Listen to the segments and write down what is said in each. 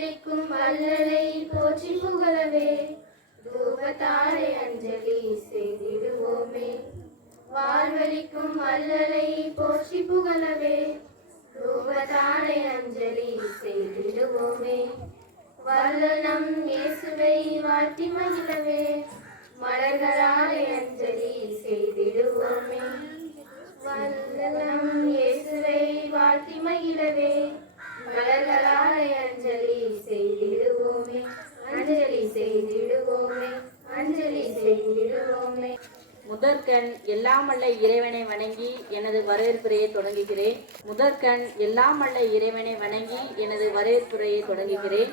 வாழ்வழிக்கும் வள்ளலை போற்றி புகழவே தூபத்தாரை அஞ்சலி செய்திடுவோமே. வாழ்வழிக்கும் வள்ளலை போற்றி புகழவே தூபத்தாரை அஞ்சலி செய்திடுவோமே. வல்லனம் இயேசுவை வாழ்த்தி மகிழவே மலர்களாலே அஞ்சலி செய்திடுவோமே. வல்லனம் இயேசுவை வாழ்த்தி மகிழவே மலர்களாலே அஞ்சலி செய்திடுவோமே. அஞ்சலி செய்திடுவோமே, அஞ்சலி செய்திடுவோமே. முதற்கண் எல்லாமல்ல இறைவனை வணங்கி எனது வரவேற்புரையை தொடங்குகிறேன். முதற்கண் எல்லாமல்ல இறைவனை வணங்கி எனது வரவேற்புரையை தொடங்குகிறேன்.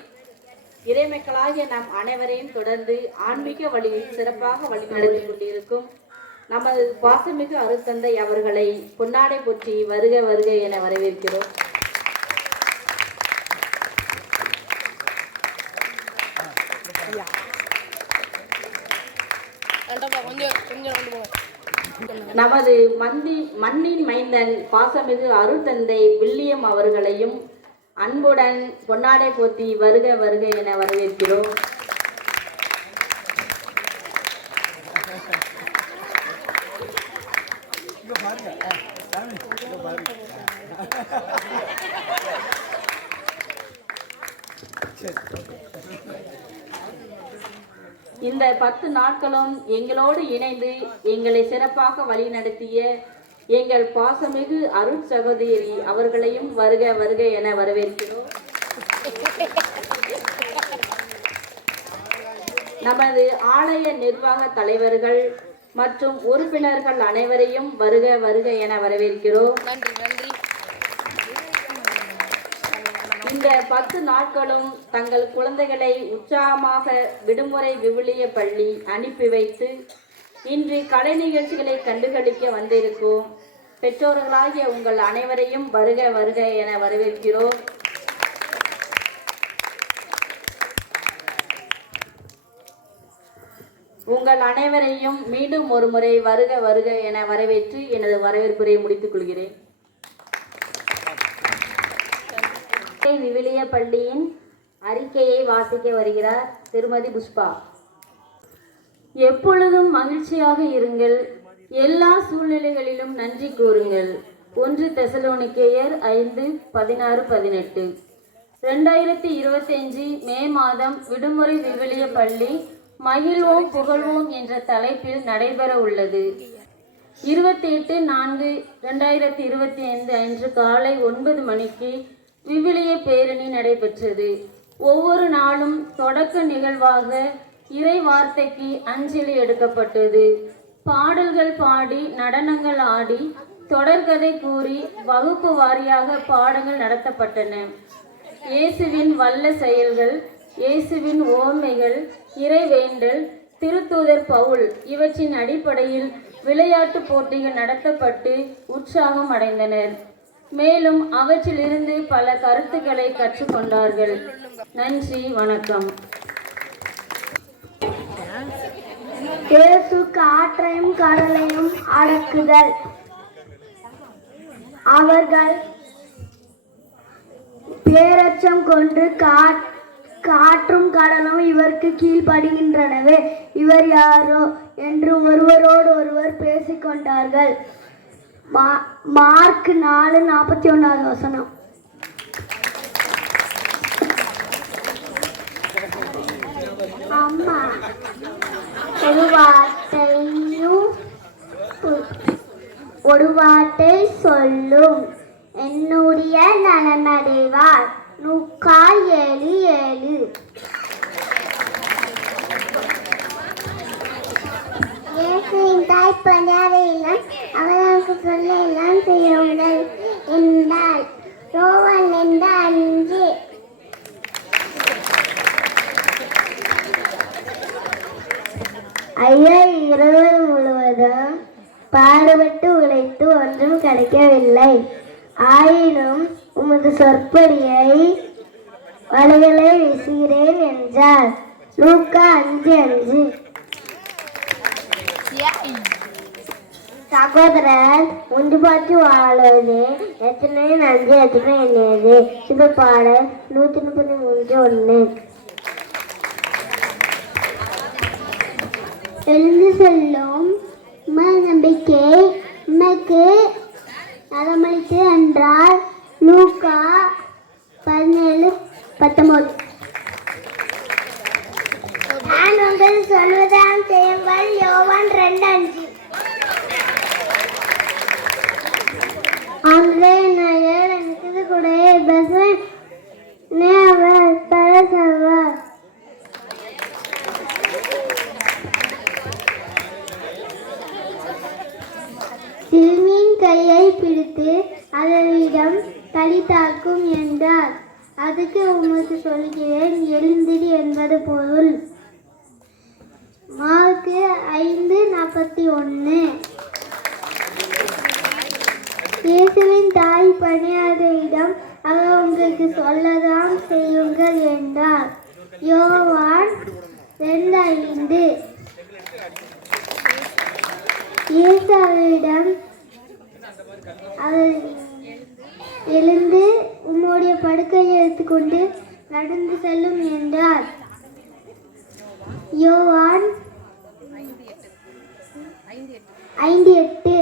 இறைமக்களாகிய நாம் அனைவரையும் தொடர்ந்து ஆன்மீக வழியில் சிறப்பாக வழிநடத்தி கொண்டிருக்கும் நமது பாசமிகு அருட்தந்தை அவர்களை பொன்னாடை போற்றி வருக வருக என வரவேற்கிறோம். நமது மண்ணின் மைந்தன் பாசமிகு அருட்தந்தை வில்லியம் அவர்களையும் அன்புடன் பொன்னாடை போற்றி வருக வருக என வரவேற்கிறோம். இந்த 10 நாட்களும் எங்களோடு இணைந்து எங்களை சிறப்பாக வழிநடத்திய எங்கள் பாசமிகு அருட் சகோதரி அவர்களையும் வருக வருக என வரவேற்கிறோம். நமது ஆலய நிர்வாக தலைவர்கள் மற்றும் உறுப்பினர்கள் அனைவரையும் வருக வருக என வரவேற்கிறோம். இந்த 10 நாட்களும் தங்கள் குழந்தைகளை உற்சாகமாக விடுமுறை விவிலிய பள்ளி அனுப்பி வைத்து இன்று கலை நிகழ்ச்சிகளை கண்டுகளிக்க வந்திருக்கும் பெற்றோர்களாகிய உங்கள் அனைவரையும் வருக வருக என வரவேற்கிறோம். உங்கள் அனைவரையும் மீண்டும் ஒரு முறை வருக வருக என வரவேற்று எனது வரவேற்புரை முடித்துக் கொள்கிறேன். விவிலிய பள்ளியின் அறிக்கையை வாசிக்க வருகிறார் திருமதி புஷ்பா. எப்பொழுதும் மகிழ்ச்சியாக இருங்கள், எல்லா சூழ்நிலைகளிலும் நன்றி கூறுங்கள். 1 தெசலோனிக்கேயர் 5:16-18. 2025 மே மாதம் விடுமுறை விவிலிய பள்ளி மகிழ்வோம் புகழ்வோம் என்ற தலைப்பில் நடைபெற உள்ளது. 28/4/2025 அன்று காலை 9 மணிக்கு விவிலிய பேரணி நடைபெற்றது. ஒவ்வொரு நாளும் தொடக்க நிகழ்வாக இறை வார்த்தைக்கு அஞ்சலி எடுக்கப்பட்டது. பாடல்கள் பாடி, நடனங்கள் ஆடி, தொடர்கதை கூறி, வகுப்பு வாரியாக பாடங்கள் நடத்தப்பட்டன. இயேசுவின் வல்ல செயல்கள், இயேசுவின் ஓமைகள், இறைவேண்டல், திருத்தூதர் பவுல் இவற்றின் அடிப்படையில் விளையாட்டு போட்டிகள் நடத்தப்பட்டு உற்சாகம் அடைந்தனர். மேலும் அவற்றிலிருந்து பல கருத்துக்களை கற்றுக்கொண்டார்கள். நன்றி, வணக்கம். இயேசு காற்றையும் கடலையும் அடக்குதல். அவர்கள் பேரச்சம் கொண்டு காற்றும் கடலும் இவருக்கு கீழ்ப்படுகின்றனவே, இவர் யாரோ என்று ஒருவரோடு ஒருவர் பேசிக்கொண்டார்கள். மார்க் 4:41. அம்மா ஒரு வார்த்தை சொல்லும், என்னுடைய நலனடைவார். லூக்கா 7:7. இயேசுவின் தாய் பணியாரையெல்லாம் அவர்களுக்கு சொல்ல எல்லாம் செய்யுங்கள் என்றால் ரோமன் 2:5. ஐயா இரவு முழுவதும் பாடுபட்டு உழைத்து ஒன்றும் கிடைக்கவில்லை. ஆயினும் உமது சொற்படியை வலைகளை வீசுகிறேன் என்றார். லூக்கா 5:5. சகோதரர் ஒன்று பார்த்து வாழ்வது எத்தனை நன்றி எத்தனை எண்ணியது. சிவப்பாடல் 133:1. எழுந்து செல்லும் நம்பிக்கை உனக்கு நலமளித்து என்றார். லூக்கா 17:19. நான் உங்கள் சொல்வதான் செய்யுங்கள். யோவான் 2:5. எனக்கு கூட சிறுமியின் கையை பிடித்து அதனிடம் தலித்தாக்கும் என்றார். அதுக்கு உமக்கு சொல்கிறேன், எழுந்திரி என்பது பொருள். மார்க்கு 5:41. இயேசுவின் தாய் பணியாளரிடம் அவர் உங்களுக்கு சொல்லதான் செய்யுங்கள் என்றார். யோவான் 2:5. இயேசு அவரிடம் அவர் எழுந்து உம்முடைய படுக்கையை எடுத்துக்கொண்டு நடந்து செல்லும் என்றார். யோவான் 5:8.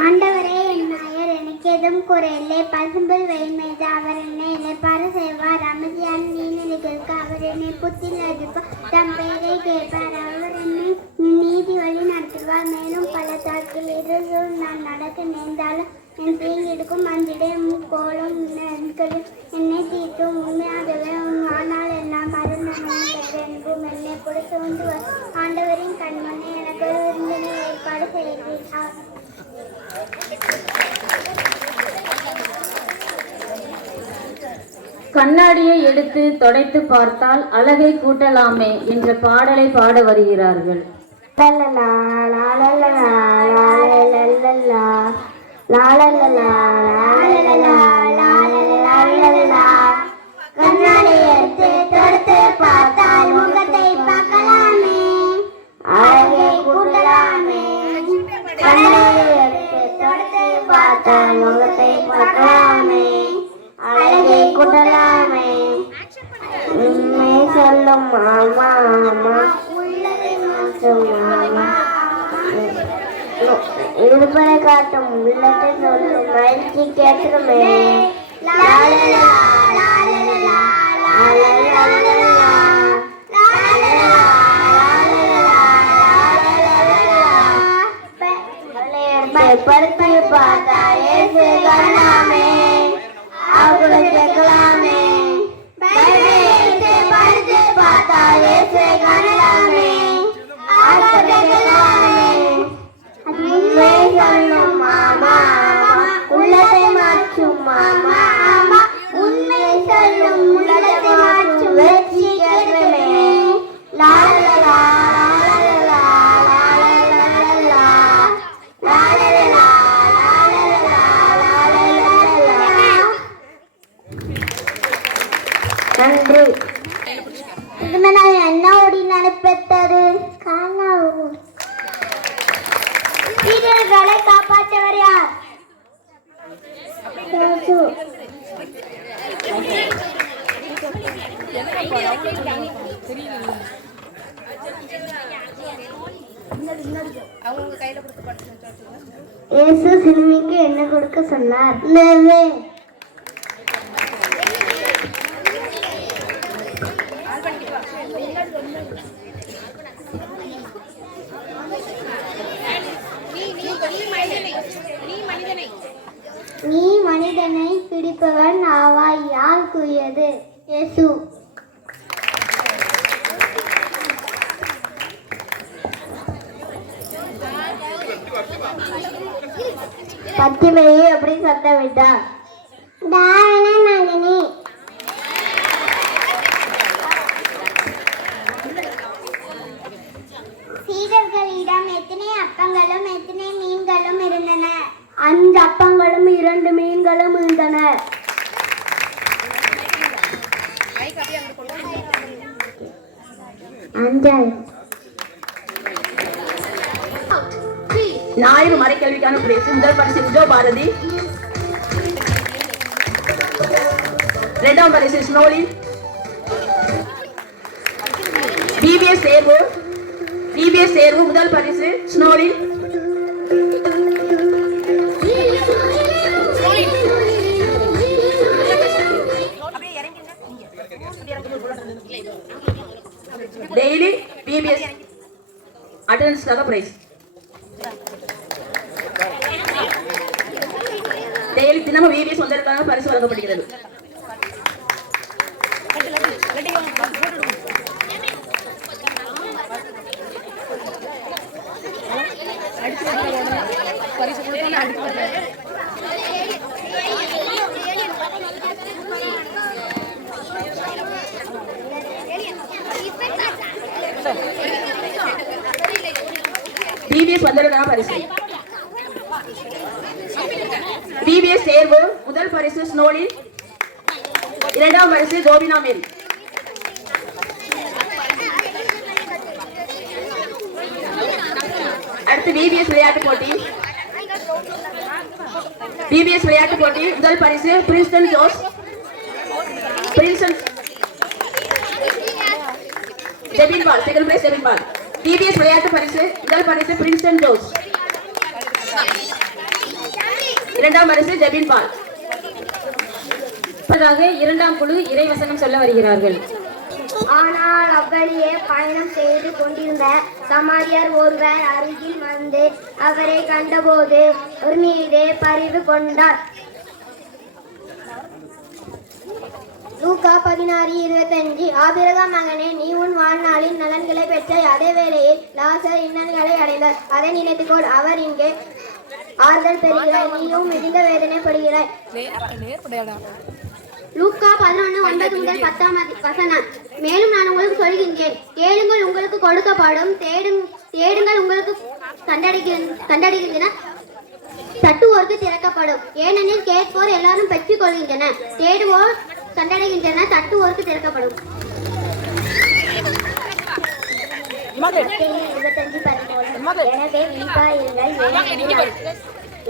ஆண்டவரே என் நாயர், எனக்கு எதுவும் குறையில்லை. பசும்புல் வெயில் மீது அவர் என்னை இளைப்பாறு செய்வார். அமைதியான நீர்நிலைகளுக்கு அவர் என்னை புத்தியில் அடிப்பார். தம் பெயரை கேட்பார். அவர் என்னை நீதி வழி நடத்துவார். மேலும் பள்ளத்தாக்கில் இருள் நான் நடக்க நேர்ந்தாலும் என் தீங்கிடுக்கும் மஞ்சிடம் கோலம் என்னை தீர்க்கும். உண்மையாகவே ஆனால் எல்லாம் மருந்தும் என்னை கூட சூழ்ந்து ஆண்டவரின் கண்மனை எனக்கு விருந்தினை ஏற்பாடு செய்கிறார். கண்ணாடியை எடுத்து தொடைத்து பார்த்தால் அழகை கூட்டலாமே என்ற பாடலை பாட வருகிறார்கள். கண்ணாடியை எடுத்து தொடைத்து பார்த்தால் முகத்தை பார்க்கலாமே, அழகை கூட்டலாமே. கண்ணாடியை எடுத்து தொடைத்து பார்த்தால் முகத்தை பார்க்கலாமே, அழகை கூட்டலாமே. உண்மை சொல்லும் மாமா அம்மா, உள்ளதை மாற்றும் மாமா, இருப்பதை காட்டும் உள்ளத்தை சொல்லும் மகிழ்ச்சி கேட்டுமே. படுத்து பார்த்தா ஏசு கண்ணாமே, அவங்களை கேட்கலாமே. படுத்து பார்த்தா ஏசு கண்ணாமே, அவங்களை கேட்கலாமே. உண்மை சொல்லும் மாமா, உள்ளத்தை மாற்றும் மாமா, உண்மை சொல்லும் உள்ளத்தை மாற்றும் வெற்றி கேட்கவே. லாலலா லாலலா லாலலா லாலலா லாலலா. நன்றி. இதுமே நான் என்ன ஓடி நினைப்பது காணாவும். சீடர்களை காப்பாற்றவர் யார்? இயேசு சிலுவைக்கு என்ன கொடுக்க சொன்னார்? நீ மனிதனை பிடிப்பவன் ஆவாய். யார் கூறியது? இயேசு. பத்திமையை எப்படி சத்தமிட்டா? மகனே, சீடர்களிடம் எத்தனை அப்பங்களும் எத்தனை மீன்களும் இருந்தன? 5 அப்பங்களும் 2 மீன்களும் இருந்தன. அஞ்சல். ஞாயிறு மறைக்கல்விக்கான பிரைஸ் முதல் பரிசு விஜோ பாரதி, இரண்டாம் பரிசு ஸ்னோலி, பிபிஎஸ் தேர்வு முதல் பரிசு ஸ்னோலி, டெய்லி பிபிஎஸ் அட்டெண்டன்ஸ்க்காக பிரைஸ், டெய்லி தினமும் பிபிஎஸ் வந்ததற்காக பரிசு வழங்கப்படுகிறது. பிபிஎஸ் வந்ததற்கான பரிசு, பிபிஎஸ் தேர்வு முதல் பரிசு ஸ்னோலி, இரண்டாம் பரிசு கோபினா மேரி. அடுத்து பிபிஎஸ் விளையாட்டு போட்டி, பிபிஎஸ் விளையாட்டு போட்டி முதல் பரிசு பிரின்ஸ்டன் ஜோஸ், ஜெபின் பால், செகண்ட் பிரைஸ் ஜெபின் பால். பிபிஎஸ் விளையாட்டு பரிசு முதல் பரிசு பிரின்ஸ்டன் ஜோஸ், இரண்டாம் பரிசு ஜெபின் பால். இரண்டாம் குழு இறைவசனம் சொல்ல வருகிறார்கள். ஆனால் அவ்வழியே பயணம் செய்து கொண்டிருந்த சமாரியர் ஒருவர் அருகில் வந்து அவரை கண்டபோது ஒரு மீதே பரிவு கொண்டார். லூக்கா 16:25. ஆபிரகாம் மகனே, நீ உன் வாழ்நாளின் நலன்களை பெற்ற அதே வேளையில் லாசர் இன்னல்களை அடைந்தார். அதை நினைத்துக்கொள். அவர் இங்கே ஆறுதல் பெறுகிறாய், நீயும் மிகுந்த வேதனைப்படுகிறாய். லூக்கா 11:9-10. மேலும் நான் உங்களுக்கு சொல்கின்றேன், கேளுங்கள் உங்களுக்கு கொடுக்கப்படும், தேடுங்கள் உங்களுக்கு கண்டடைகின்றன, தட்டுவோருக்கு திறக்கப்படும். ஏனெனில் கேட்போர் எல்லாரும் பெற்றுக் கொள்கின்றனர், தேடுவோர் கண்டடைகின்றன, தட்டுவோருக்கு திறக்கப்படும். 25:13. எனவே விழிப்பாயிருங்கள்,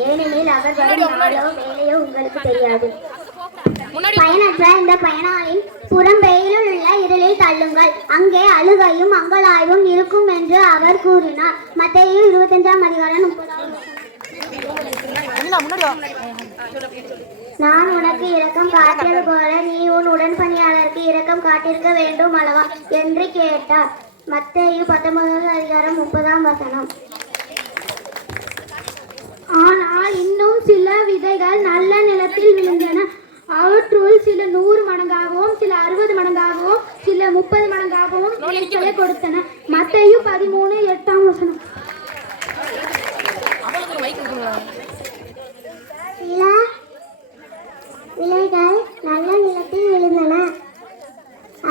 ஏனெனில் அவர் வரும் நாளோ வேலையோ உங்களுக்கு தெரியாது. பயனற்ற இந்த பயனாளின் புறம் வெயிலில் உள்ள இருளில் தள்ளுங்கள், அங்கே அழுகையும் அங்கலாய்வும் இருக்கும் என்று அவர் கூறினார். மத்தேயு 25:30. நான் உனக்கு இரக்கம் காட்டியது போல நீ உன் உடன்பணியாளருக்கு இரக்கம் காட்டியிருக்க வேண்டும் அல்லவா என்று கேட்டார். மத்தேயு 19:30. ஆனால் இன்னும் சில விதைகள் நல்ல நிலத்தில் விழுந்தன. அவற்றுள் சில 100 மடங்காகவும், சில 60 மடங்காகவும், சில 30 மடங்காகவும் விளைச்சலை கொடுத்தன. மத்தேயு 13:8. சில விதைகள் நல்ல நிலத்தில் விழுந்தன.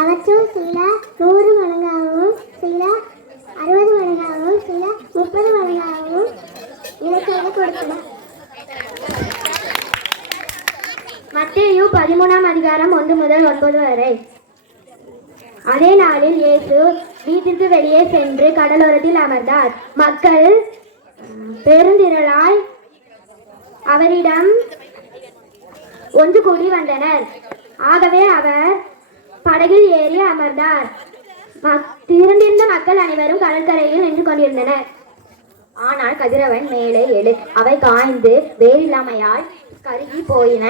அவற்றுள் சில 100 மடங்காகவும், சில 60 மடங்காகவும், சில 30 மடங்காகவும் விளைச்சலை கொடுத்தன. மத்தேயு 13:1-9. அதே நாளில் இயேசு வீட்டிற்கு வெளியே சென்று கடலோரத்தில் அமர்ந்தார். மக்கள் பெருந்திரளாய் அவரிடம் ஒன்று கூடி வந்தனர். ஆகவே அவர் படகில் ஏறி அமர்ந்தார். திரண்டிருந்த மக்கள் அனைவரும் கடற்கரையில் நின்று கொண்டிருந்தனர். ஆனால் கதிரவன் மேலே எழு, அவை காய்ந்து வேறில்லாமையால் கருகி போயின.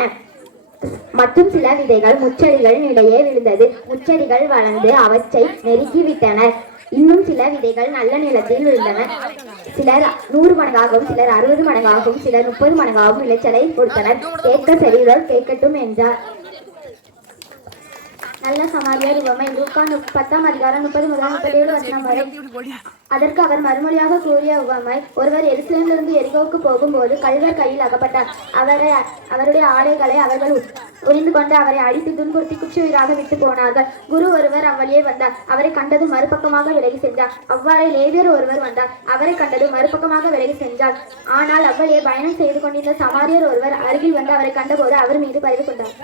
மற்றும் சில விதைகள் முச்செடிகளின் இடையே விழுந்தது. முச்செடிகள் வளர்ந்து அவற்றை நெருக்கிவிட்டனர். இன்னும் சில விதைகள் நல்ல நிலத்தில் விழுந்தன. சிலர் 100 மடங்காகவும், சிலர் 60 மடங்காகவும், சிலர் 30 மடங்காகவும் விளைச்சலை கொடுத்தனர். கேட்க செவியுடன் கேட்கட்டும் என்றார். நல்ல சமாரியர் உவமை. லூக்கா 10:30-30-37 அதற்கு அவர் மறுமொழியாக கூறிய உவமை, ஒருவர் எருசலேமிலிருந்து எரிகோவுக்கு போகும்போது கள்வர் கையில் அகப்பட்டார். அவருடைய ஆடைகளை அவர்கள் உரிந்து கொண்டு அவரை அடித்து துன்புறுத்தி குற்றுயிராக விட்டு போனார்கள். குரு ஒருவர் அவ்வழியே வந்தார். அவரை கண்டதும் மறுபக்கமாக விலகி சென்றார். அவ்வாறே லேவியர் ஒருவர் வந்தார். அவரை கண்டதும் மறுபக்கமாக விலகி சென்றார். ஆனால் அவ்வழியே பயணம் செய்து கொண்டிருந்த சமாரியர் ஒருவர் அருகில் வந்து அவரை கண்டபோது அவர் மீது பரிவு கொண்டார்.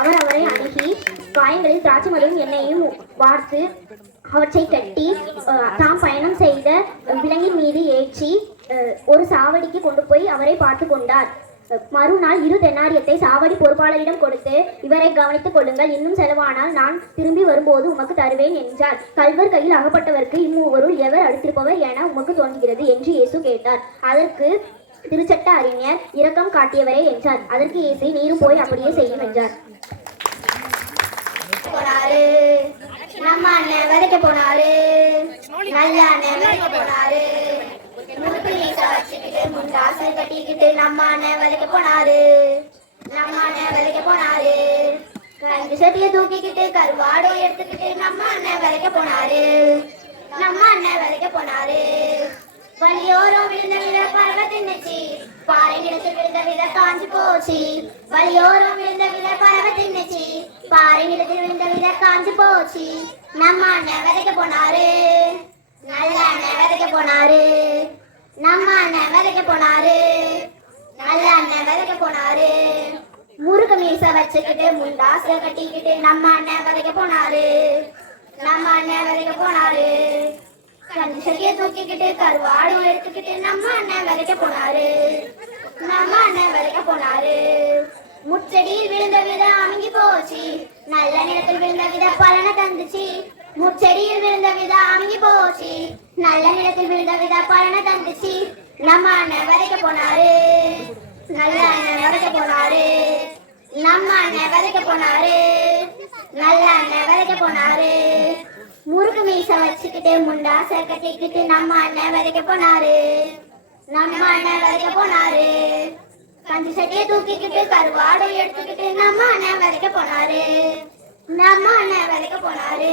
அவர் அவரை அணுகி காயங்களில் திராட்சை மதுவும் எண்ணெயையும் வார்த்து அவற்றை கட்டி தாம் பயணம் செய்த விலங்கின் மீது ஏற்றி ஒரு சாவடிக்கு கொண்டு போய் அவரை பார்த்து கொண்டார். மறுநாள் 2 தெனாரியத்தை சாவடி பொறுப்பாளரிடம் கொடுத்து, இவரை கவனித்துக் கொள்ளுங்கள், இன்னும் செலவானால் நான் திரும்பி வரும்போது உமக்கு தருவேன் என்றார். கள்வர் கையில் அகப்பட்டவருக்கு இம்மூவருள் எவர் அடுத்திருப்பவர் என உமக்கு தோன்றுகிறது என்று இயேசு கேட்டார். அதற்கு திருச்சட்ட அறிஞர், இரக்கம் காட்டியவரே என்றார். அதற்கு இயேசு, நீரும் போய் அப்படியே செய்யும் என்றார். நம்ம அண்ணன் வரைக்க போனாரு, நல்ல அண்ணன் வரைக்க போனாரு, முண்டாசு கட்டிக்கிட்டு நம்ம அண்ணன் வரைக்க போனாரு, நம்ம அண்ணன் வரைக்க போனாரு, கஞ்சி சட்டியை தூக்கிக்கிட்டு கருவாடோ எடுத்துக்கிட்டு நம்ம அண்ணன் வரைக்க போனாரு, நம்ம அண்ணன் வரைக்க போனாரு. வலியோரம் விழுந்த வித பறவை தின்னுச்சு, பாறை நிலத்தில் விழுந்த வித காஞ்சி போச்சு. வலியோரம் விழுந்த வித பறவை தின்னுச்சு, பாறை நிலத்தில் விழுந்த வித காஞ்சி போச்சு. நம்ம அண்ணன் விதைக்க போனாரு, நல்ல அண்ணன் விதைக்க போனாரு, நம்ம அண்ணன் விதைக்க போனாரு, நல்ல அண்ணன் விதைக்க போனாரு. முருக மீச வச்சுக்கிட்டு முண்டாச கட்டிக்கிட்டு நம்ம அண்ணன் விதைக்க போனாரு, நம்ம அண்ணன் விதைக்க போனாரு. கஞ்சி சட்டியை தூக்கிக்கிட்டு கருவாடும் எடுத்துக்கிட்டு நம்ம அண்ணன் விதைக்க போனாரு, நம்ம அண்ணன் விதைக்க போனாரு. முச்செடியில் விழுந்த வித அமுங்கி போச்சு, நல்ல நிலத்தில் விழுந்த வித பலனை தந்துச்சு. முச்செடியில் விழுந்த வித அமுங்கி போச்சு, நல்ல நிலத்தில் விழுந்த வித பலனை தந்துச்சு. நம்ம அண்ணன் விதைக்க போனாரு, நல்ல அண்ணன் விதைக்க போனாரு, நம்ம அண்ணன் விதைக்க போனாரு, நல்ல அண்ணன் விதைக்க போனாரு. முருகு மீச வச்சுக்கிட்டு முண்டாச கட்டிக்கிட்டு நம்ம அண்ணன் விதைக்க போனாரு, நம்ம அண்ணன் விதைக்க போனாரு. கஞ்சி சட்டியை தூக்கிக்கிட்டு கருவாடை எடுத்துக்கிட்டு நம்ம அண்ணன் விதைக்க போனாரு, நம்ம அண்ணன் விதைக்க போனாரு.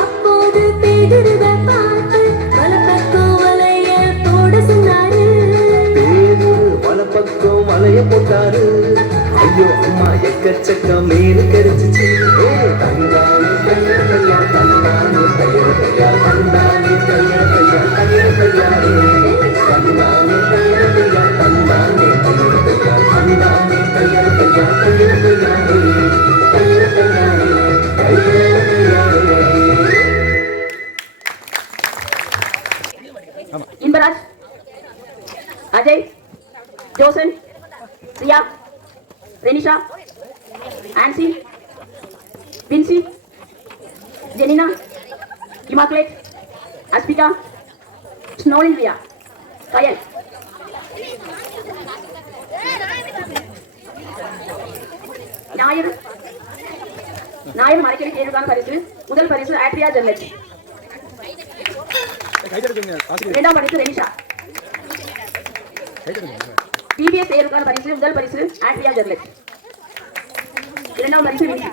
அப்போது பேதுருவை எக்கச்சக்கம் மீன் கிடைச்சிச்சு. தந்தானே தையர் தையா தந்தானே தையர் தையா தந்தானே தையர் தையா தையர் தையாரே. தந்தானே தையர் தையா தந்தானே தையர் தையா தந்தானே தையர் தையா தையர் தையாரே. தையர் தையாரே தையர் தையாரே. இன்பராஜ், அஜய், ஜோசன், ரியா, ரெனிஷா, ஆன்சி, வின்சி, ஜெனினா, இமாக்லேட், அஸ்பிகா, ஸ்னோலின்ரியா, கயல். ஞாயிறு மறைக்கடி தேர்வுக்கான பரிசு. முதல் பரிசு ஆட்ரியா ஜெர்லட். இரண்டாம் பரிசு ரெனிஷா. டிபிஎஸ் தேர்வுக்கான பரிசு. முதல் பரிசு ஆட்ரியா ஜெர்லட். இரண்டாம் பரிசு வின்சி.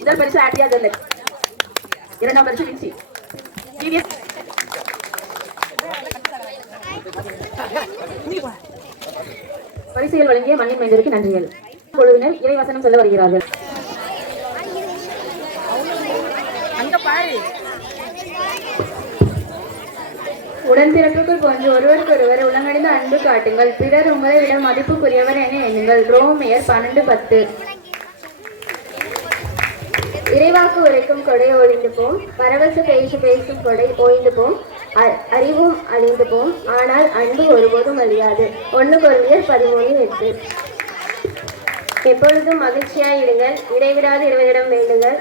முதல் பரிசு ஆட்ரியா ஜெர்லட். இரண்டாம் பரிசு வின்சி. டிபிஎஸ் பரிசுகள் வழங்கிய மண்ணின் மைந்தருக்கு நன்றிகள். குழுவினர் இறைவசனம் சொல்ல வருகிறார்கள். உடன்பிறப்புகள் போன்று ஒருவருக்கொருவர் உலகணிந்த அன்பு காட்டுங்கள். பிறர் உங்களை விட மதிப்புக்குரியவர் என எண்ணுங்கள். ரோமியர் 12:10. இறைவாக்கு உரைக்கும் கொடை ஒழிந்து போம், பரவச பேசும் கொடை ஓய்ந்து போம், அறிவும் அழிந்து போம், ஆனால் அன்பு ஒருபோதும் அழியாது. 1 கொரிந்தியர் 13:8. எப்பொழுதும் மகிழ்ச்சியாய் இருங்கள், இடைவிடாது இறைவனிடம் வேண்டுங்கள்,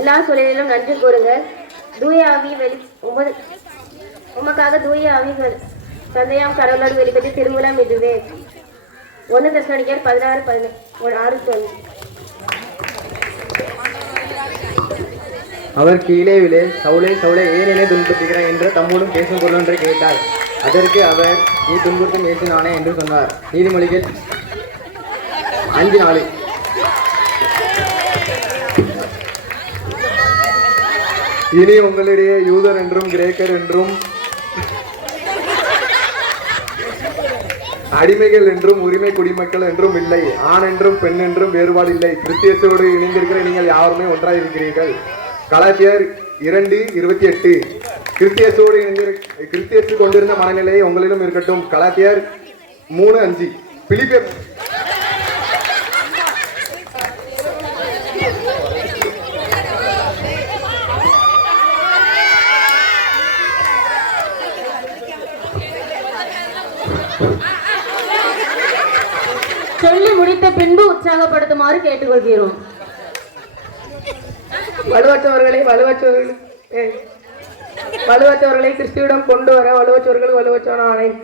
எல்லா சூழலிலும் நன்றி கூறுங்கள். தூய ஆவி உமக்காக தூய ஆவி தந்தையாம் கடவுளோடு வெளிப்பட்டு திருமூலம் இதுவே. 1 தெசலோனிக்கேயர் 16:6. அவர் கீழே விழே, சவுலே சவுலே ஏன் என்னை துன்புறுத்துகிறாய் என்று தம்மோடும் பேசும் பொருளொன்றை கேட்டார். அதற்கு அவர், நீ துன்புறுத்தும் இயேசு நானே என்று சொன்னார். நீதிமொழிகள் 5:4. இனி உங்களிடையே யூதர் என்றும் கிரேக்கர் என்றும் அடிமைகள் என்றும் உரிமை குடிமக்கள் என்றும் இல்லை, ஆண் என்றும் பெண் என்றும் வேறுபாடு இல்லை, கிறிஸ்தியத்தோடு இணைந்திருக்கிற நீங்கள் யாருமே ஒன்றாக இருக்கிறீர்கள். கலாத்தியர் 2:28. கிறிஸ்தியத்து கொண்டிருந்த மனநிலையை உங்களிடம் இருக்கட்டும். கலாத்தியர் 3:5. பிலிப்பியர் சொல்லி முடித்த பின்பு உற்சாகப்படுத்துமாறு கேட்டுக்கொள்கிறோம். வலுவற்றவர்களை கிறிஸ்துவிடம் கொண்டு வர வலுவற்றவர்கள் வலுவற்றவனானேன்.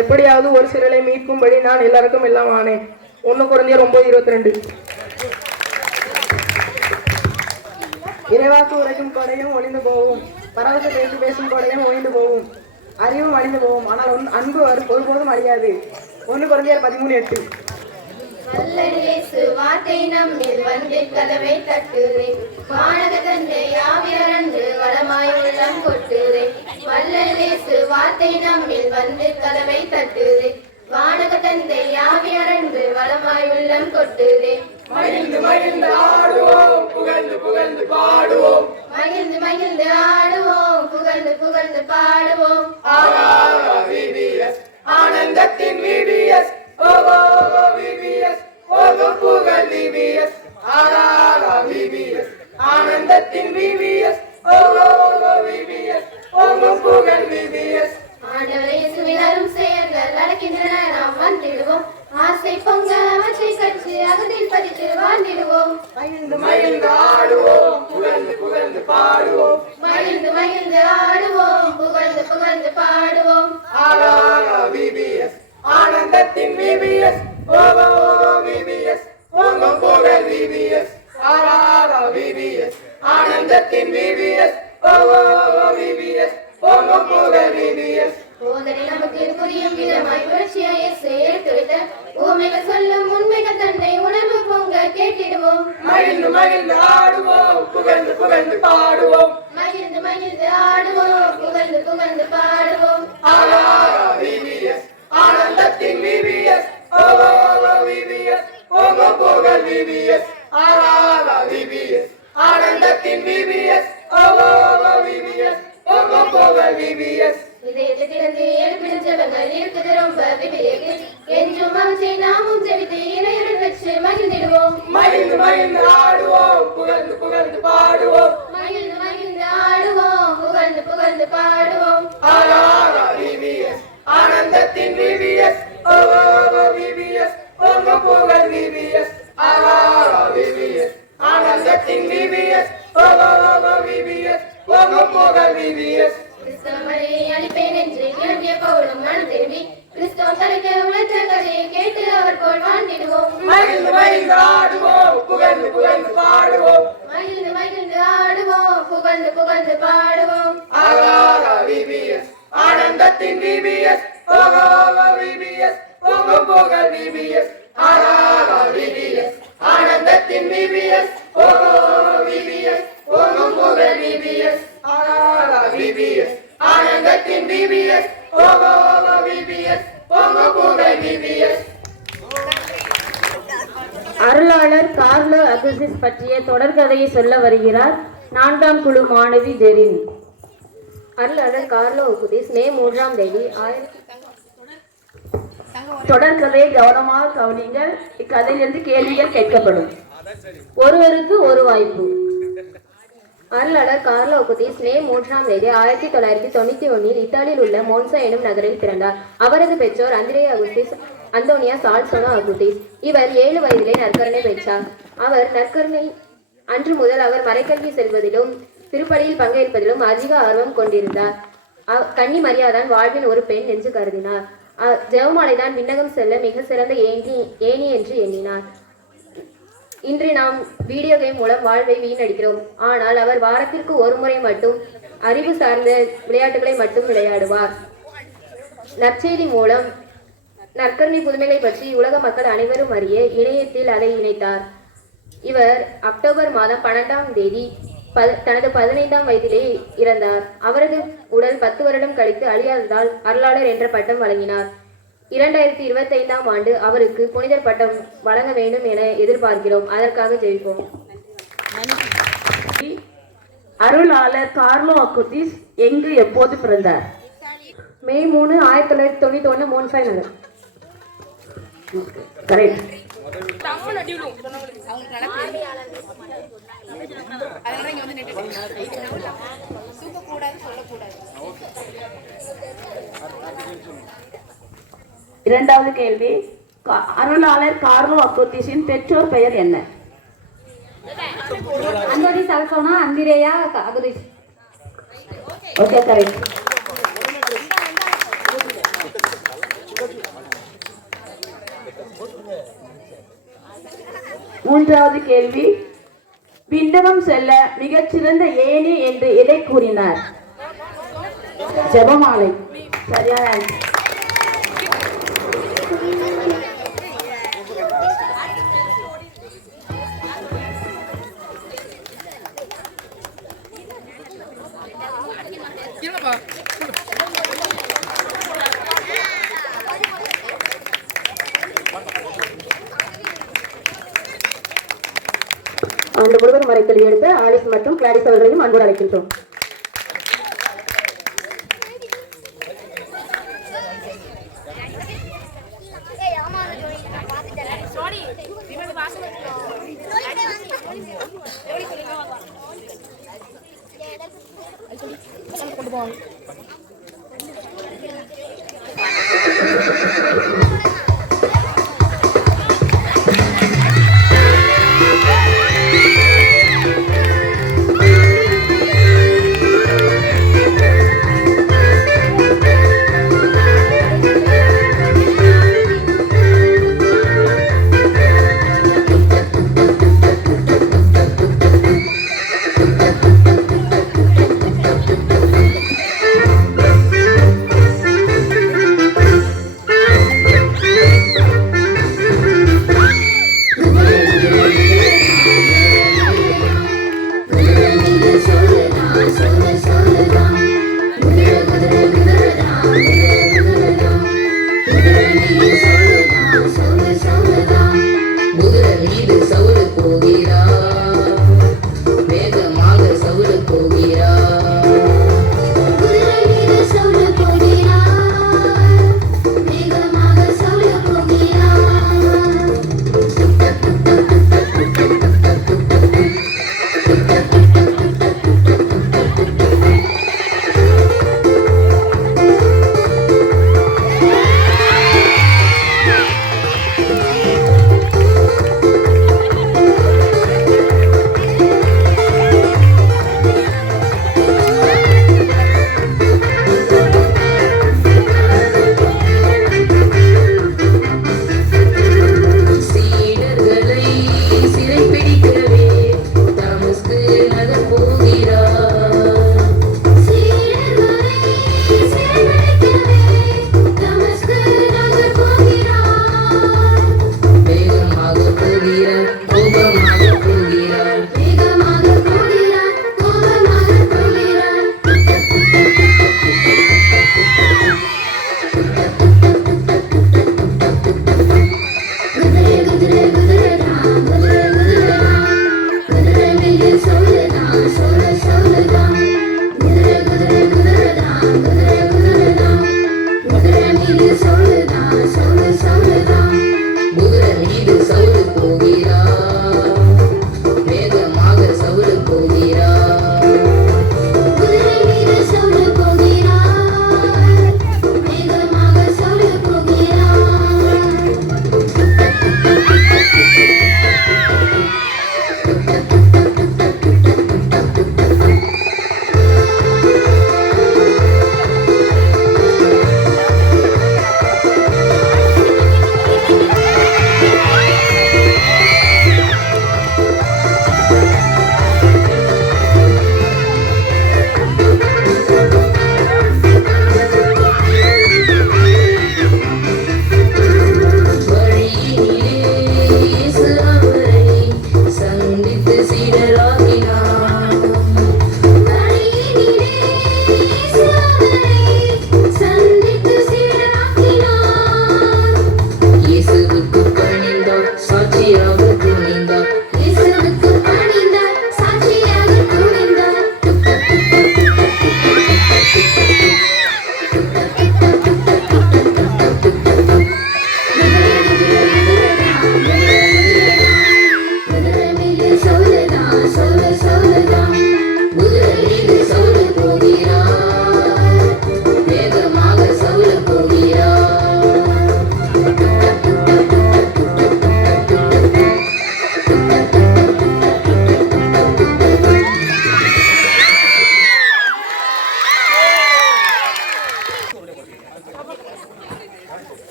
எப்படியாவது ஒரு சிலரை மீட்கும்படி நான் எல்லாருக்கும் எல்லாம் ஆனேன். 1 கொரிந்தியர் 9:22. இறைவாக்கு உரைக்கும் கொடையும் ஒளிந்து போகும், பரவச பேசும் கொடையும் ஒளிந்து போகும், அறிவும் அழிந்து போகும், ஆனால் அன்பு ஒருபோதும் அழியாது. 1 கொரிந்தியர் 13:8. வார்த்தை நம்மில் வந்து கதவை தட்டுதே, வானக தந்தை ஆவியரன்று வளமாய் உள்ளம் கொட்டுதே. வல்லலேசு வார்த்தை நம்மில் வந்து கதவை தட்டுதே, வானக தந்தை ஆவியரன்று வளமாய் உள்ளம் கொட்டுதே. மகிழ்ந்து மகிழ்ந்து ஆடுவோம், புகழ்ந்து புகழ்ந்து பாடுவோம், மகிழ்ந்து மகிழ்ந்து ஆடுவோம், புகழ்ந்து புகழ்ந்து பாடுவோம். ஆனந்தத்தின் விபிஎஸ், ஓகோ விபிஎஸ், ஓகோ புகழ் விபிஎஸ், ஆராரா விபிஎஸ், ஆனந்தத்தின் விபிஎஸ், ஓகோ விபிஎஸ், ஓகோ புகழ் விபிஎஸ். ஆண்டவரே இயேசுவின் செயல்கள் நடக்கின்றன, நாம் வந்திடுவோம். ஆசை பொங்க அவற்றை கற்று அகத்தில் பதித்து வாழ்ந்திடுவோம். மகிழ்ந்து மகிழ்ந்து ஆடுவோம், புகழ்ந்து புகழ்ந்து பாடுவோம், மகிழ்ந்து மகிழ்ந்து ஆடுவோம், புகழ்ந்து புகழ்ந்து பாடுவோம். ஆராரா விபிஎஸ், ஆனந்தத்தின் விபிஎஸ், ஓகோ விபிஎஸ், ஓகோ புகழ் விபிஎஸ், ஆராரா விபிஎஸ், ஆனந்தத்தின் விபிஎஸ், ஓகோ விபிஎஸ், ஓகோ புகழ் விபிஎஸ். போதனை நமக்கு புரியும் விதமாய் புரட்சியாய் எடுத்துரைத்த ஊமைகள் சொல்லும் உண்மைகள் தன்னை உணர்வு பொங்க கேட்டிடுவோம். மகிழ்ந்து மகிழ்ந்து ஆடுவோம், புகழ்ந்து புகழ்ந்து பாடுவோம், மகிழ்ந்து மகிழ்ந்து ஆடுவோம், புகழ்ந்து புகழ்ந்து பாடுவோம். ஆராரா விபிஎஸ், ஆனந்தத்தின் விவிஎஸ் ஓகோ விவிஎஸ் ஓகோ போக விவிஎஸ் இதயத்திலிருந்து எழுப்பிடும் ஜெபங்கள் இருக்குது ரொம்ப விவேக்கு என்றும் அவற்றை நாமும் ஜெபித்து இணையுடன் பெற்று மகிழ்ந்திடுவோம். மகிழ்ந்து மகிழ்ந்து ஆடுவோம் புகழ்ந்து புகழ்ந்து பாடுவோம். மகிழ்ந்து மகிழ்ந்து ஆடுவோம் புகழ்ந்து புகழ்ந்து பாடுவோம். ஆரா விவிஎஸ் ஆனந்தத்தின் விவிஎஸ் ஓகோ விவிஎஸ் ஓகோ போக விவிஎஸ் ஆரா விவிஎஸ் ஆனந்தத்தின் விவிஎஸ் ஓகோ விவிஎஸ் ஓகோ போக விவிஎஸ் கிறிஸ்தவரை அளிப்பேன் என்று கிளம்பிய பவுலும் மனம் திரும்பி கிறிஸ்தவ தலைக்க உழைத்த கதையை கேட்டு அவர் போல் வாழ்ந்திடுவோம். மகிழ்ந்து மகிழ்ந்து ஆடுவோம் புகழ்ந்து புகழ்ந்து பாடுவோம். மகிழ்ந்து மகிழ்ந்து ஆடுவோம் புகழ்ந்து புகழ்ந்து பாடுவோம். ஆரா விவிஎஸ் ஆனந்தத்தின் விவிஎஸ் ஓகோ விவிஎஸ் ஓகோ போக விவிஎஸ் ஆரா விவிஎஸ் ஆனந்தத்தின் விவிஎஸ் ஓகோ விவிஎஸ் ஓகோ போக விவிஎஸ் ஆரா விவிஎஸ் ஆனந்தத்தின் விவிஎஸ் ஓகோ விவிஎஸ் ஓகோ போக விவிஎஸ். அருளாளர் கார்லோ அகுசிஸ் பற்றிய தொடர்கதையை சொல்ல வருகிறார் 4ஆம் குழு மாணவி ஜெரின். அருளாளர் கார்லோ அகுசிஸ் மே 3ஆம் தேதி தொடர்கதையை கவனமாக கவனிங்கள். இக்கதையிலிருந்து கேள்விகள் கேட்கப்படும். ஒருவருக்கு ஒரு வாய்ப்பு. அருளாளர் கார்லோ அகுசிஸ் மே 3ஆம் தேதி 1991 இத்தாலியில் உள்ள மோன்சா எனும் நகரில் பிறந்தார். அவரது பெற்றோர் அந்திரேயா அகுசிஸ் அந்தோனியா சால்சோனோ அகுசிஸ். இவர் 7 வயதிலே நற்கருணை பெற்றார். அவர் நற்கருணை அன்று முதல் அவர் மறைக்கல்வி செல்வதிலும் திருப்பலியில் பங்கேற்பதிலும் அதிக ஆர்வம் கொண்டிருந்தார். கன்னி மரியாதான் வாழ்வின் ஒரு பெண் என்று கருதினார். ஜெபமாலைதான் விண்ணகம் செல்ல மிக சிறந்த ஏணி என்று எண்ணினார். இன்று நாம் வீடியோ கேம் மூலம் வாழ்வை வீணடிக்கிறோம். ஆனால் அவர் வாரத்திற்கு ஒரு முறை மட்டும் அறிவு சார்ந்த விளையாட்டுகளை மட்டும் விளையாடுவார். நற்செய்தி மூலம் நற்கருணை புதுமைகளை பற்றி உலக மக்கள் அனைவரும் அறிய இணையத்தில் அதை இணைத்தார். இவர் அக்டோபர் மாதம் 12ஆம் தேதி தனது 15ஆம் வயதிலே இறந்தார். அவரது உடல் 10 வருடம் கழித்து அழியாததால் அருளாளர் என்ற பட்டம் வழங்கினார். 2025ஆம் ஆண்டு அவருக்கு புனிதர் பட்டம் வழங்க வேண்டும் என எதிர்பார்க்கிறோம். அதற்காக ஜெயிப்போம். அருளாளர் கார்லோ அகுசிஸ் எங்கு எப்போது பிறந்தார்? மே 3, 1991 மோன்சா நகர். கரெக்ட். இரண்டாவது கேள்வி, அருளாளர் கார்லோ அகுசிஸின் பெற்றோர் பெயர் என்ன? அந்தோனி சால்சோனா அந்திரேயா அகுசிஸ். Okay, correct. மூன்றாவது கேள்வி, விண்ணகம் செல்ல மிகச்சிறந்த ஏணி என்று எதை கூறினார்? ஜெபமாலை. சரியான answer. அந்த முருகன் மறைக்கல்வி எடுத்த ஆலிஸ் மற்றும் கிளாரிஸ் அவர்களையும் அன்போடு அழைக்கின்றோம்.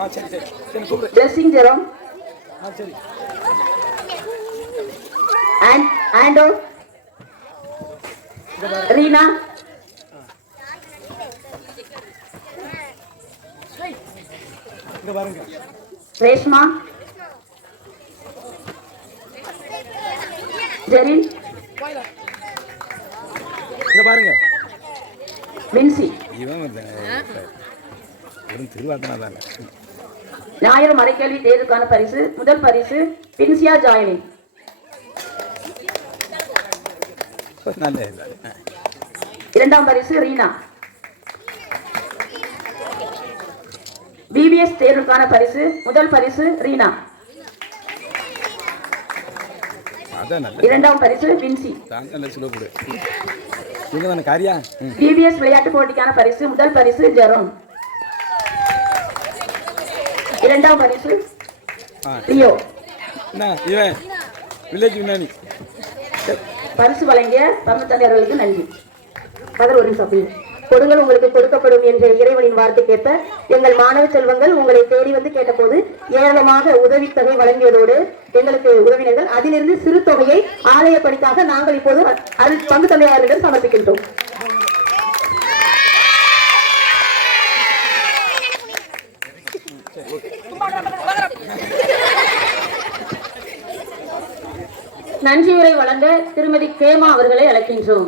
Blessing Jerome. And Ando. Rina. Reshma. Jerin. Vinci. ஞாயிறு மறைக்கல்வி தேர்வுக்கான பரிசு முதல் பரிசு பின்சியா ஜாயினி. இரண்டாம் பரிசு ரீனா. பிபிஎஸ் தேர்வுக்கான பரிசு முதல் பரிசு ரீனா. இரண்டாம் பரிசு வின்சி. பிபிஎஸ் விளையாட்டு போட்டிக்கான பரிசு முதல் பரிசு ஜெரோம். இரண்டாம் பரிசு லியோ. பரிசு வழங்கிய பரமத்தந்தையர்களுக்கு நன்றி. ஒரு நிமிஷம் கொடுங்கள் உங்களுக்கு கொடுக்கப்படும் என்ற இறைவனின் வார்த்தைக்கேற்ப எங்கள் மாணவ செல்வங்கள் உங்களை தேடி வந்து கேட்டபோது ஏராளமாக உதவித்தொகை வழங்கியதோடு எங்களுக்கு உறவினர்கள் அதிலிருந்து சிறு தொகையை ஆலய பணிக்காக நாங்கள் இப்போது பங்கு தந்தையாளர்களிடம் சமர்ப்பிக்கின்றோம். நன்றியுரை வழங்க திருமதி கேமா அவர்களை அழைக்கின்றோம்.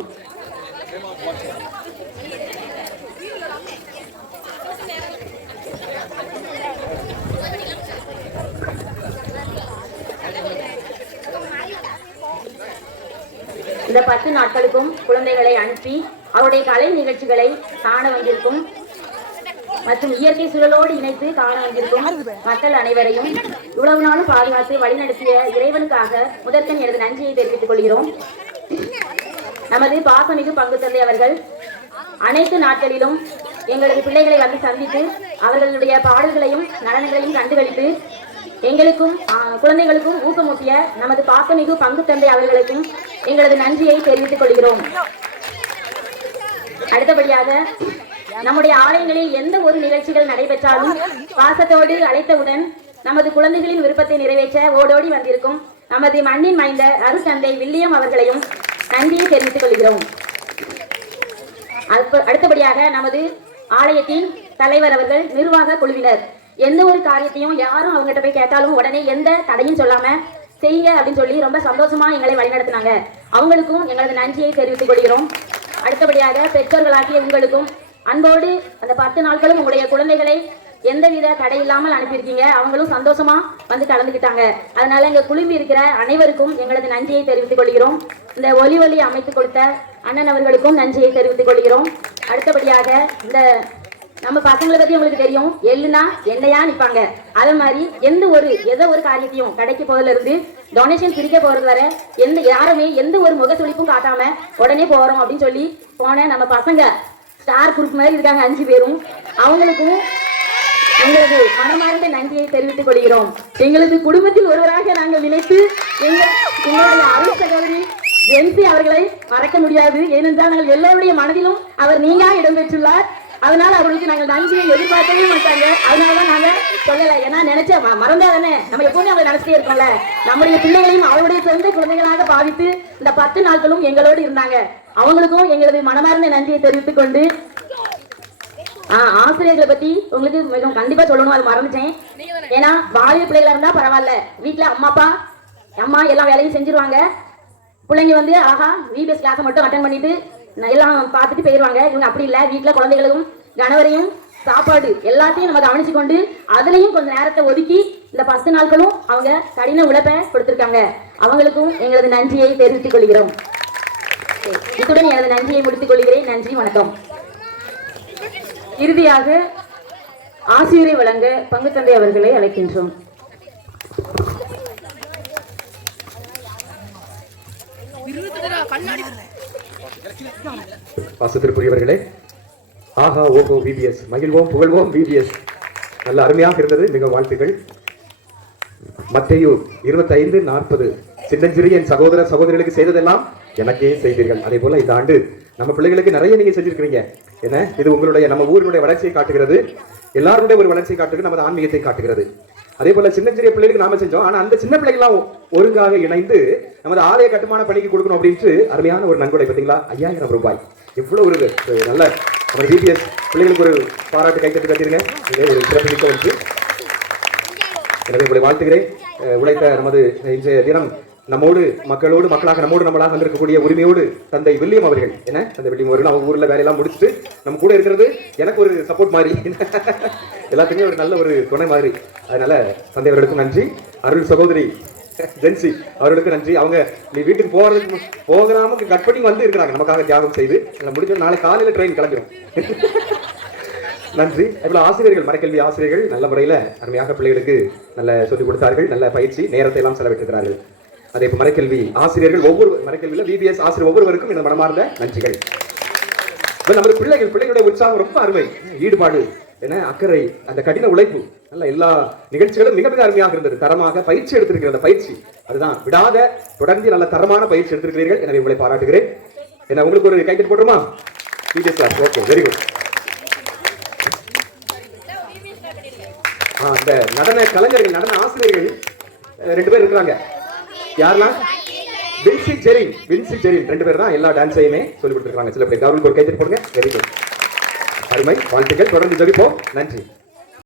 இந்த 10 நாட்களுக்கும் குழந்தைகளை அனுப்பி அவருடைய கலை நிகழ்ச்சிகளை காண வந்திருக்கும் மற்றும் இயற்கை சூழலோடு இணைத்து காண வந்திருக்கும் மக்கள் அனைவரையும் இவ்வளவு நாளும் பாதுகாத்து வழிநடத்திய இறைவனுக்காக முதற்கண் எனது நன்றியை தெரிவித்துக் கொள்கிறோம். நமது பாசமிகு பங்கு தந்தை அவர்கள் அனைத்து நாட்களிலும் எங்களது பிள்ளைகளை வந்து சந்தித்து அவர்களுடைய பாடல்களையும் நடனங்களையும் கண்டுகளித்து எங்களுக்கும் குழந்தைகளுக்கும் ஊக்கமூட்டிய நமது பாசமிகு பங்கு தந்தை அவர்களுக்கும் எங்களது நன்றியை தெரிவித்துக் கொள்கிறோம். அடுத்தபடியாக நம்முடைய ஆலயங்களில் எந்த ஒரு நிகழ்ச்சிகள் நடைபெற்றாலும் பாசத்தோடு அழைத்தவுடன் நமது குழந்தைகளின் விருப்பத்தை நிறைவேற்ற ஓடோடி வந்திருக்கும் நமது மண்ணின் மைந்த அருட்தந்தை வில்லியம் அவர்களையும் நன்றியை தெரிவித்துக் கொள்கிறோம். அடுத்தபடியாக நமது ஆலயத்தின் தலைவர் அவர்கள், நிர்வாக குழுவினர் எந்த ஒரு காரியத்தையும் யாரும் அவங்ககிட்ட போய் கேட்டாலும் உடனே எந்த தடையும் சொல்லாம செய்யுங்க அப்படின்னு சொல்லி ரொம்ப சந்தோஷமா எங்களை வழிநடத்தினாங்க. அவங்களுக்கும் எங்களது நன்றியை தெரிவித்துக் கொள்கிறோம். அடுத்தபடியாக பெற்றோர்களாகிய உங்களுக்கும் அன்போடு அந்த 10 நாட்களும் உங்களுடைய குழந்தைகளை எந்தவித தடை இல்லாமல் அனுப்பியிருக்கீங்க. அவங்களும் சந்தோஷமா வந்து கலந்துக்கிட்டாங்க. அதனால எங்க குழுமி இருக்கிற அனைவருக்கும் எங்களது நன்றியை தெரிவித்துக் கொள்கிறோம். இந்த ஒலி அமைத்துக் கொடுத்த அண்ணன் அவர்களுக்கும் நன்றியை தெரிவித்துக் கொள்கிறோம். அடுத்தபடியாக இந்த நம்ம பசங்களை பத்தி உங்களுக்கு தெரியும், எள்ளுனா என்னையா நிற்பாங்க. அதே மாதிரி எந்த ஒரு காரியத்தையும் கடைக்கு போறதுல இருந்து டொனேஷன் பிரிக்க போறது வர யாருமே எந்த ஒரு முகசுளிப்பும் காட்டாம உடனே போறோம் அப்படின்னு சொல்லி போன நம்ம பசங்க ஸ்டார் குரூப் மாதிரி இருக்காங்க 5 பேரும். அவங்களுக்கும் எங்களது மனமார்ந்த நன்றியை தெரிவித்துக் கொள்கிறோம். எங்களது குடும்பத்தில் ஒருவராக நாங்கள் நினைத்து எங்களுடைய அருள் சகோதரி ஜென்சி அவர்களை மறக்க முடியாது. ஏனென்றால் நாங்கள் எல்லோருடைய மனதிலும் அவர் நீங்கா இடம்பெற்றுள்ளார். அதனால அவர்களுக்கு நாங்கள் நன்றியை எதிர்பார்க்கவே மாட்டாங்க. அதனாலதான் நாங்க சொல்லல. ஏன்னா நினைச்ச மறந்தா தானே நம்ம எப்பவுமே அவங்களை நினைச்சிட்டே இருக்கோம்ல. நம்முடைய பிள்ளைகளையும் அவருடைய சொந்த குழந்தைகளாக பாவித்து இந்த 10 நாட்களும் எங்களோடு இருந்தாங்க. அவங்களுக்கும் எங்களது மனமார்ந்த நன்றியை தெரிவித்துக் கொண்டு ஆசிரியர்களை பத்தி உங்களுக்கு மிகவும் கண்டிப்பா சொல்லணும், அது மறந்துட்டேன். ஏன்னா வாலிப பிள்ளைகளா இருந்தா பரவாயில்ல, வீட்டுல அம்மா எல்லா வேலையும் செஞ்சிருவாங்க. பிள்ளைங்க வந்து ஆஹா விபிஎஸ் கிளாஸை மட்டும் அட்டன் பண்ணிட்டு எல்லாம் பார்த்துட்டு போயிடுவாங்க. இவங்க அப்படி இல்லை, வீட்டுல குழந்தைகளுக்கும் கணவரையும் சாப்பாடு எல்லாத்தையும் நம்ம கவனிச்சு கொண்டு அதுலயும் கொஞ்சம் நேரத்தை ஒதுக்கி இந்த 10 நாட்களும் அவங்க கடின உழைப்பை கொடுத்திருக்காங்க. அவங்களுக்கும் எங்களது நன்றியை தெரிவித்துக் கொள்கிறோம். இத்துடன் எனது நன்றியை முடித்துக் கொள்கிறேன். நன்றி, வணக்கம். இறுதியாக ஆசிரியரை வழங்க பங்கு தந்தை அவர்களை அழைக்கின்றோம். பாசத்திற்குரியவர்களே, ஆஹா ஓஹோ விபிஎஸ், மகிழ்வோம் புகழ்வோம் விபிஎஸ். நல்ல அருமையாக இருந்தது, மிக வாழ்த்துக்கள். மத்தேயு 25:40 சின்னஞ்சிறு என் சகோதர சகோதரிகளுக்கு செய்ததெல்லாம் எனக்கே செய்தீர்கள். அதே போல இந்த ஆண்டு நம்ம பிள்ளைகளுக்கு நிறைய நீங்க செஞ்சிருக்கிறீங்க. என்ன இது உங்களுடைய நம்ம ஊரினுடைய வளர்ச்சியை காட்டுகிறது. எல்லாருடைய ஒரு வளர்ச்சியை காட்டுகிறது, நமது ஆன்மீகத்தை காட்டுகிறது. அதே போல சின்னஞ்சிறிய பிள்ளைகளுக்கு நாம செஞ்சோம். ஆனா அந்த சின்ன பிள்ளைகள்லாம் ஒருங்காக இணைந்து நமது ஆலய கட்டுமான பணிக்கு கொடுக்கணும் அப்படின்ட்டு அருமையான ஒரு நன்கொடை. பார்த்தீங்களா, 5000 ரூபாய். இவ்வளவு ஒரு நல்ல நம்ம பிபிஎஸ் பிள்ளைகளுக்கு ஒரு பாராட்டு கைத்தட்டு கட்டிருங்க. இதே ஒரு சிறப்புமிக்க ஒன்று. எனவே உங்களை வாழ்த்துகிறேன். உழைத்த நமது இன்றைய தினம் நம்மோடு மக்களோடு மக்களாக நம்மோடு நம்மளாக வந்திருக்கக்கூடிய உரிமையோடு தந்தை வில்லியம் அவர்கள், என்ன தந்தை வில்லியம் அவர்கள் அவங்க ஊர்ல வேலையெல்லாம் முடிச்சுட்டு நம்ம கூட இருக்கிறது எனக்கு ஒரு சப்போர்ட் மாதிரி, எல்லாத்துக்குமே ஒரு நல்ல ஒரு துணை மாதிரி. அதனால தந்தை அவர்களுக்கும் நன்றி. அருள் சகோதரி ஜென்சி அவர்களுக்கு நன்றி. அவங்க நீ வீட்டுக்கு போறதுக்கு போகாம கட் பண்ணி வந்து இருக்கிறாங்க நமக்காக தியாகம் செய்து. முடிஞ்ச நாளை காலையில ட்ரெயின் கிளம்பிடும். நன்றி. இவ்வளவு ஆசிரியர்கள், மரக்கல்வி ஆசிரியர்கள் நல்ல முறையில் அருமையாக பிள்ளைகளுக்கு நல்ல சொல்லிக் கொடுத்தார்கள். நல்ல பயிற்சி நேரத்தை எல்லாம் செலவிட்டிருக்கிறார்கள். அதே போல் மரக்கல்வி ஆசிரியர்கள் ஒவ்வொரு மரக்கல்வியில் பிபிஎஸ் ஆசிரியர் ஒவ்வொருவருக்கும் இந்த மனமார்ந்த நன்றிகள். நமது பிள்ளைகளுடைய உற்சாகம் ரொம்ப அருமை, ஈடுபாடு, என்ன அக்கறை, அந்த கடின உழைப்பு, நல்ல எல்லா நிகழ்ச்சிகளும் மிக மிக அருமையாக இருந்தது. தரமாக பயிற்சி எடுத்திருக்கிற அந்த பயிற்சி அதுதான் விடாத தொடர்ந்து நல்ல தரமான பயிற்சி எடுத்திருக்கிறீர்கள். எனவே உங்களை பாராட்டுகிறேன். என்ன உங்களுக்கு ஒரு கைத்தட்டு போட்டுருமா? BBS class. Okay, very good. அந்த நடன கலைஞர்கள், நடன ஆசிரியர்கள் 2 பேர் இருக்கிறாங்க. யாரெல்லாம்? வின்சி ஜெரின் 2 பேர் தான் எல்லா டான்ஸையுமே சொல்லி கொடுத்துருக்காங்க. சில பேர் அவர்களுக்கு ஒரு கைத்தட்டு போடுங்க. வெரி குட், அருமை, வாழ்த்துக்கள். தொடர்ந்து ஜெபிப்போம். நன்றி.